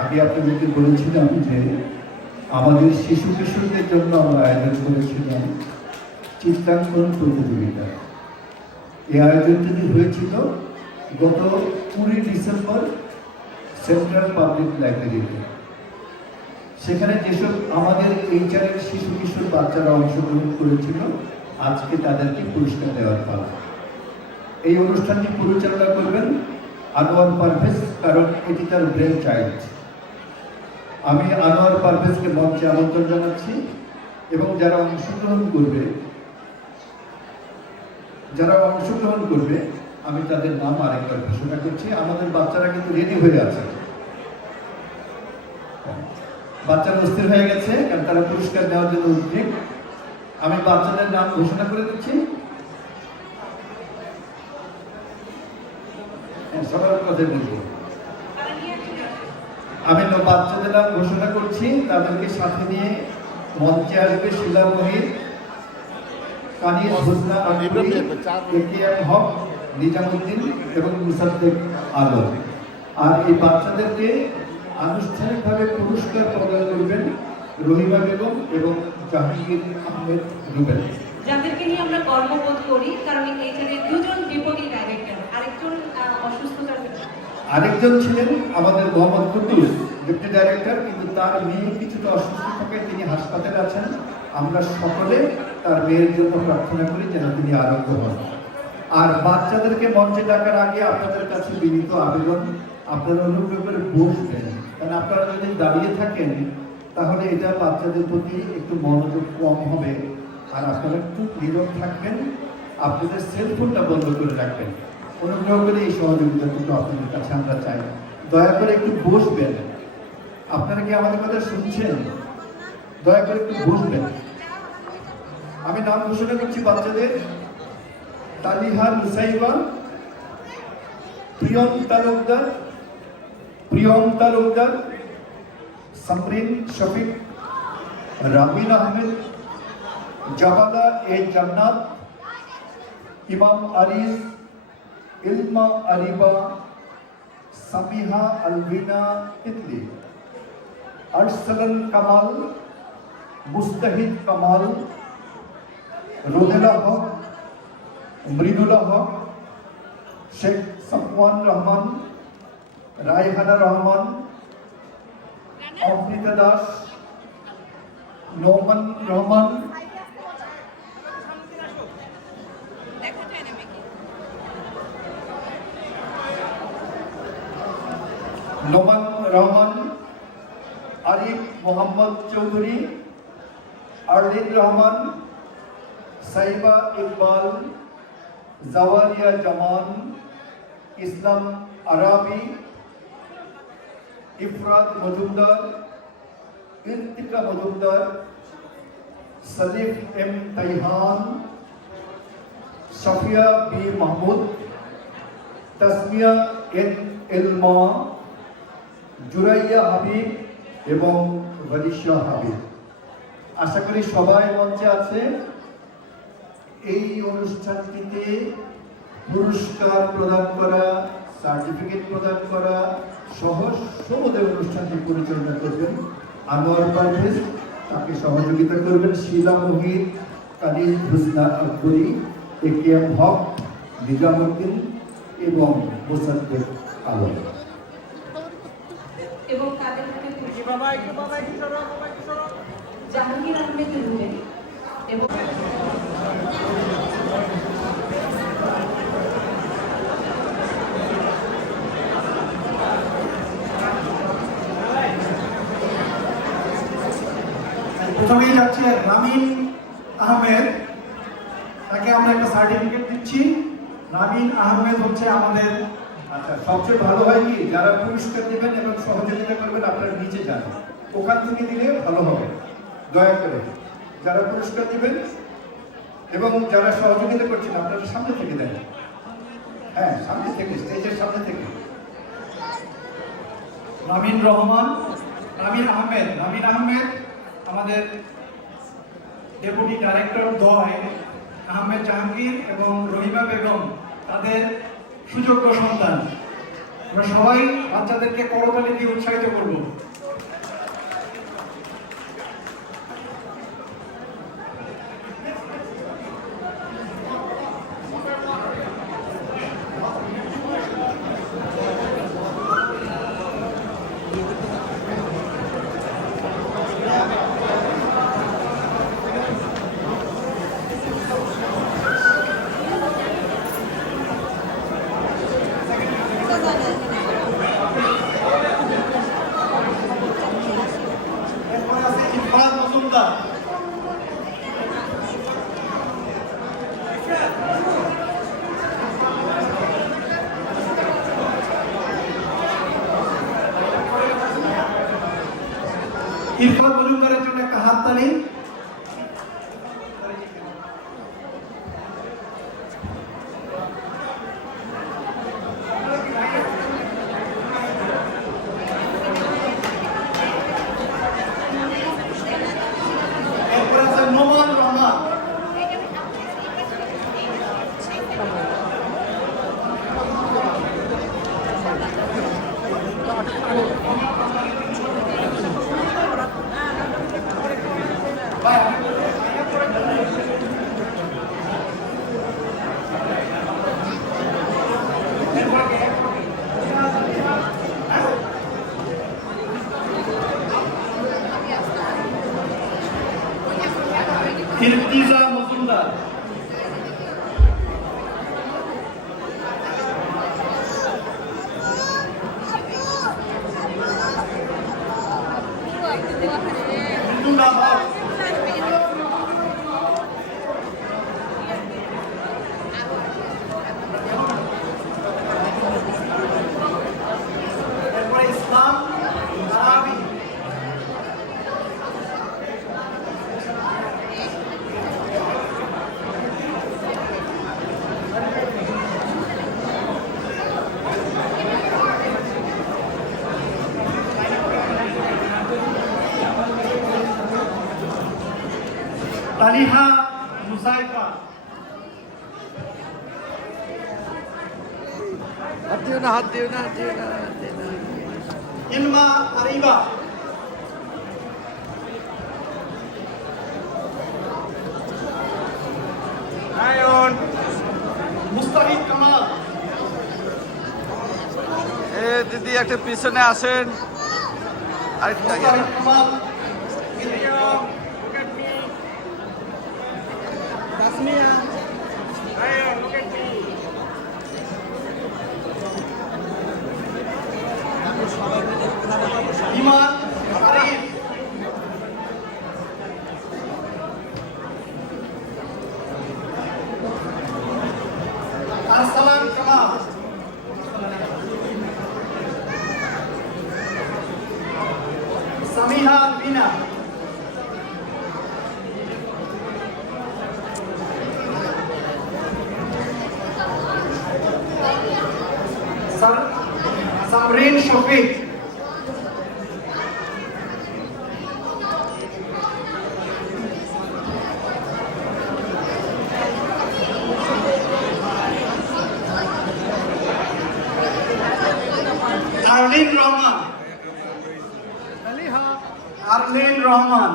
আমি আপনাদেরকে বলেছিলাম যে আমাদের শিশু কিশোরদের জন্য আমরা আয়োজন করেছিলাম চিত্রাঙ্কন প্রতিযোগিতা। এই আয়োজনটি হয়েছিল গত 20 ডিসেম্বর সেন্ট্রাল পাবলিক লাইব্রেরিতে। সেখানে যেসব আমাদের এইচআরের শিশু কিশোর বাচ্চারা অংশগ্রহণ করেছিল, আজকে তাদেরকে পুরস্কার দেওয়ার পালা। এই অনুষ্ঠানটি পরিচালনা করবেন আনোয়ার পারভেজ, কারণ এটি তার ব্রেন চাইল্ড। আমি আনোয়ার পারভেজকে মঞ্চে আমন্ত্রণ জানাচ্ছি এবং যারা অংশগ্রহণ করবে আমি তাদের নাম আরেকবার ঘোষণা করছি। আমাদের বাচ্চারা কিন্তু রেডি হয়ে আছে, বাচ্চারা অস্থির হয়ে গেছে, কারণ তারা পুরস্কার দেওয়ার জন্য উদ্বিগ্ন। আমি বাচ্চাদের নাম ঘোষণা করে দিচ্ছি। সবার কথা বলবো। আমি বাচ্চাদের নাম ঘোষণা করছি, তাদেরকে সাথে নিয়ে মঞ্চে আসবে শিলা মহির, কানিজ হোসনা আকবরী, একেএম হক, নিজামুদ্দিন এবং মুসাদ্দেক আলম। আর এই বাচ্চাদেরকে আনুষ্ঠানিকভাবে পুরস্কার প্রদান করবেন রহিমা বেগম এবং জাহাঙ্গীর আহমেদ রুবেল, যাদেরকে নিয়ে আমরা গর্ববোধ করি, কারণ এইখানে দুজন ডেপুটি ডাইরেক্টর, আরেকজন ছিলেন আমাদের মোহাম্মদ কুদ্দুস, ডেপুটি ডাইরেক্টর, কিন্তু তার মেয়ে কিছুটা অসুস্থ থাকায় তিনি হাসপাতালে আছেন। আমরা সকলে তার মেয়ের জন্য প্রার্থনা করি যেন তিনি আরোগ্য হন। আর বাচ্চাদেরকে মঞ্চে ডাকার আগে আপনাদের কাছে বিনীত আবেদন, আপনারা অনুগ্রহ করে বসবেন, কারণ আপনারা যদি দাঁড়িয়ে থাকেন তাহলে এটা বাচ্চাদের প্রতি একটু মনোযোগ কম হবে। আর আপনারা একটু নীরব থাকবেন, আপনাদের সেলফোনটা বন্ধ করে রাখবেন। অনুগ্রহ করে এই সহযোগিতাটুকু আপনাদের কাছে আমরা চাই। দয়া করে একটু বসবেন। আপনারা কি আমাদের কথা শুনছেন? দয়া করে একটু বসবেন। আমি নাম ঘোষণা করছি বাচ্চাদের: তালিহা নুসাইবা, প্রিয়ম তালুকদার, সামরিন শফিক, রাবিন আহমেদ, জাবালা এ জান্নাত, ইমাম আরিস, ইলমা আরিবা, সামিহা আলবিনা তিতলি, আরসালান কামাল, মুস্তাহিদ কামাল, রোদেলা হক, মৃদুলা হক, Sheikh Safwan Rahman, Raihana Rahman, Amrita Das, Noman Rahman, Arif Mohammad Chowdhury, Arlin Rahman, Saiba Iqbal, Jawaria Zaman, Islam Arabi, Ifrat Majumder, Irtika Majumder, Salif M Taihan, Safia B Mahmud, Tasmia N Elma, Juraiya Habib এবং ওয়ালিশা হাবিব। আশা করি সবাই মঞ্চে আছে। এই অনুষ্ঠানটিতে পুরস্কার প্রদান করা, সার্টিফিকেট প্রদান করা সহ সমুদে অনুষ্ঠানটি পরিচালনা করবেন আনোয়ার পারভেজ, তাকে সহযোগিতা করবেন শিলা মহির, কানিজ হোসনা আকবরী, একেএম হক, নিজামুদ্দিন এবং মুসাদ্দেক আলম। এবং জাহাঙ্গীর আহমেদ রুবেল এবং প্রথমেই যাচ্ছে রামিন আহমেদ, তাকে আমরা একটা সার্টিফিকেট দিচ্ছি। রামিন আহমেদ হচ্ছে আমাদের সবচেয়ে ভালো হয় কি, যারা পুরস্কার দেবেন এবং সহযোগিতা করবেন আপনারা নিচে যান, ওখান থেকে দিলে ভালো হবে। দয়া করে যারা পুরস্কার দিবেন এবং যারা সহযোগিতা করছেন আপনারা সামনে থেকে দেন। হ্যাঁ, সামনে থেকে, স্টেজের সামনে থেকে। রামিন আহমেদ আমাদের ডেপুটি ডাইরেক্টর দ্বয় আহমেদ জাহাঙ্গীর এবং রহিমা বেগম, তাদের সুযোগ্য সন্তান। আমরা সবাই বাচ্চাদেরকে করতালি দিয়ে উৎসাহিত করব। এরপরে আছে ইরফান মজুমদার। ইরফান মজুমদারের জন্য একটা হাততালি। এরপরে আছে নোমান রহমান। ইরতিজা মজুমদার। মিঠুনা হক। এরপরে ইসলাম আরাবি। তালিহা মুসাইফা। হাত দিও না, হাত দিও না, হাত দিও না, হাত দিও না। ইলমা আরিবা। আয়ন মুস্তাফিদ কামাল। এ দিদি একটা পিছনে আসেন। আরেকটা মুস্তাফিদ কামাল। ইমান আরিফ। আরসালান কামাল। সামিহা বিনা। সামরিন শফিক। আরলিন রহমান। আরলিন রহমান।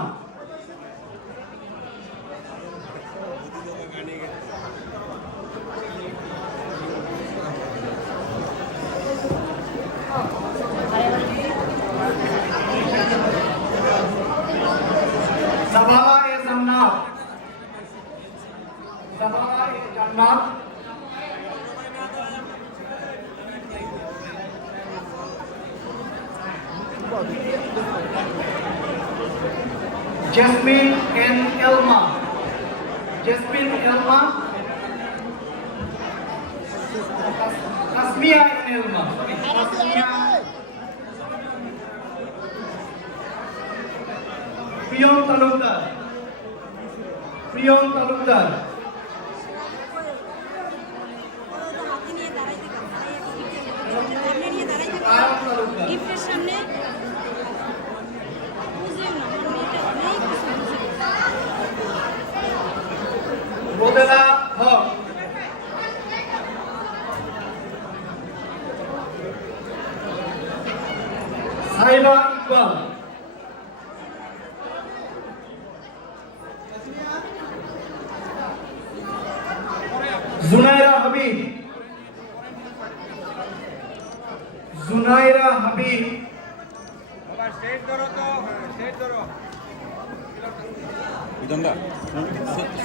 জাবালা এ জান্নাত। জাবালা এ জান্নাত। জেসমিন এন এলমা। জেসমিন এলমা। তাসমিয়া এন এলমা। তাসমিয়া। প্রিয়ম তালুকদার। প্রিয়ম তালুকদার। আয়ন তালুকদার। গিফটের সামনে বুঝেও না আমার মেয়েটা অনেক কিছু বুঝে। রোদেলা হক। ইকবাল, জুনাইরা হাবিব, জুনাইরা হাবিব, বিদনদা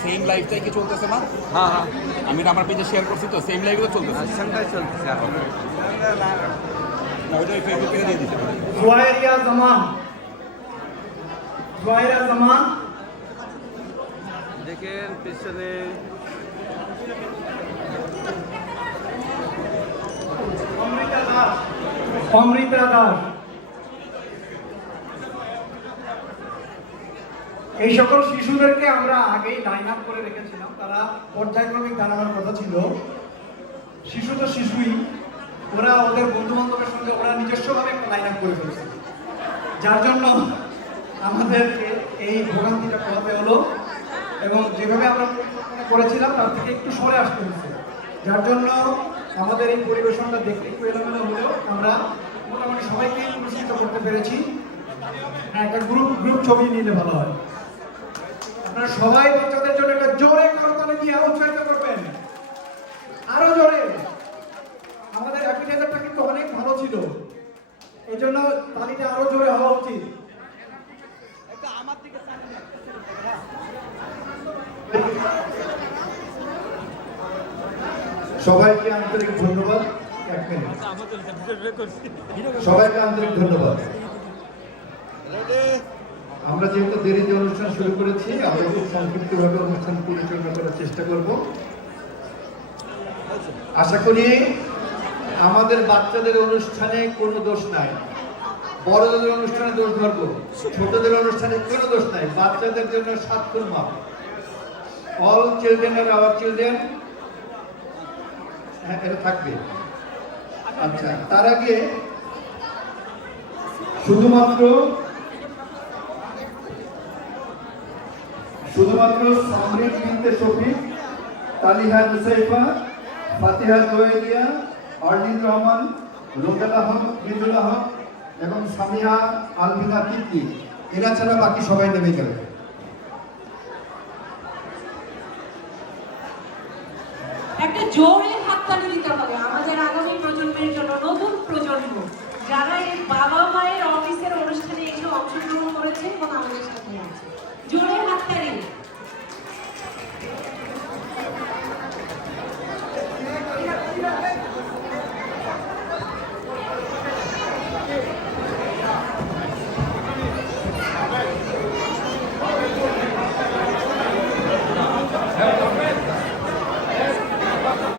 সেম লাইভটাই কি চলতেছে না? হ্যাঁ হ্যাঁ আমি এটা আমার পেজে শেয়ার করছি তো সেম লাইভে চলতেছে। সেমটাই চলতেছে এখন। না ওইটা ফেসবুক থেকে দিয়ে দিতে পারি। জুয়াইরিয়া জামান, জুয়াইরা জামান, দেখেন পিছনে অমৃতা দাস। এই সকল শিশুদেরকে আমরা আগেই লাইন আপ করে রেখেছিলাম, তারা পর্যায়ক্রমিক দাঁড়ানোর কথা ছিল। শিশু তো শিশুই, ওরা ওদের বন্ধু বান্ধবের সঙ্গে ওরা নিজস্বভাবে একটা লাইন আপ করে ফেলছে, যার জন্য আমাদেরকে এই ভোগান্তিটা পোহাতে হলো এবং যেভাবে আমরা পরিকল্পনা করেছিলাম তার থেকে একটু সরে আসতে হয়েছে, যার জন্য আমাদের এই পরিবেশনটা দেখতে একটু এলোমেলো হলেও আমরা মোটামুটি সবাইকে পুরস্কৃত করতে পেরেছি। হ্যাঁ, একটা গ্রুপ ছবি নিলে ভালো হয়। আপনারা সবাই বাচ্চাদের জন্য একটা জোরে করতালি দিয়ে উৎসাহিত করবেন, আরো জোরে। আমাদের অ্যাপিটাইজারটা কিন্তু অনেক ভালো ছিল, এই জন্য তালিটা আরো জোরে হওয়া উচিত। সবাইকে আন্তরিক ধন্যবাদ। এক মিনিট, সবাইকে আন্তরিক ধন্যবাদ। আমরা যেহেতু দেরিতে অনুষ্ঠান শুরু করেছি, আমরা খুব সংক্ষিপ্তভাবে অনুষ্ঠান পরিচালনা করার চেষ্টা করব। আশা করি আমাদের বাচ্চাদের অনুষ্ঠানে কোনো দোষ নাই, বড়দের অনুষ্ঠানে দোষ ধরবো, ছোটদের অনুষ্ঠানে কোনো দোষ নাই। বাচ্চাদের জন্য সাতক্ষর মাপ। All children are our children, হ্যাঁ এটা থাকবে। আচ্ছা, তার আগে শুধুমাত্র সমৃদ্ধ বিনতে শফিক, তালিহা নুসাইফা, ফাতিহা জোয়েলিয়া, আরলিন রহমান, রোকেলা হক, মিদুল হক এবং সামিয়া আলবিনা তিতলি, এরা ছাড়া বাকি সবাই নেমে গেল। একটা জোরে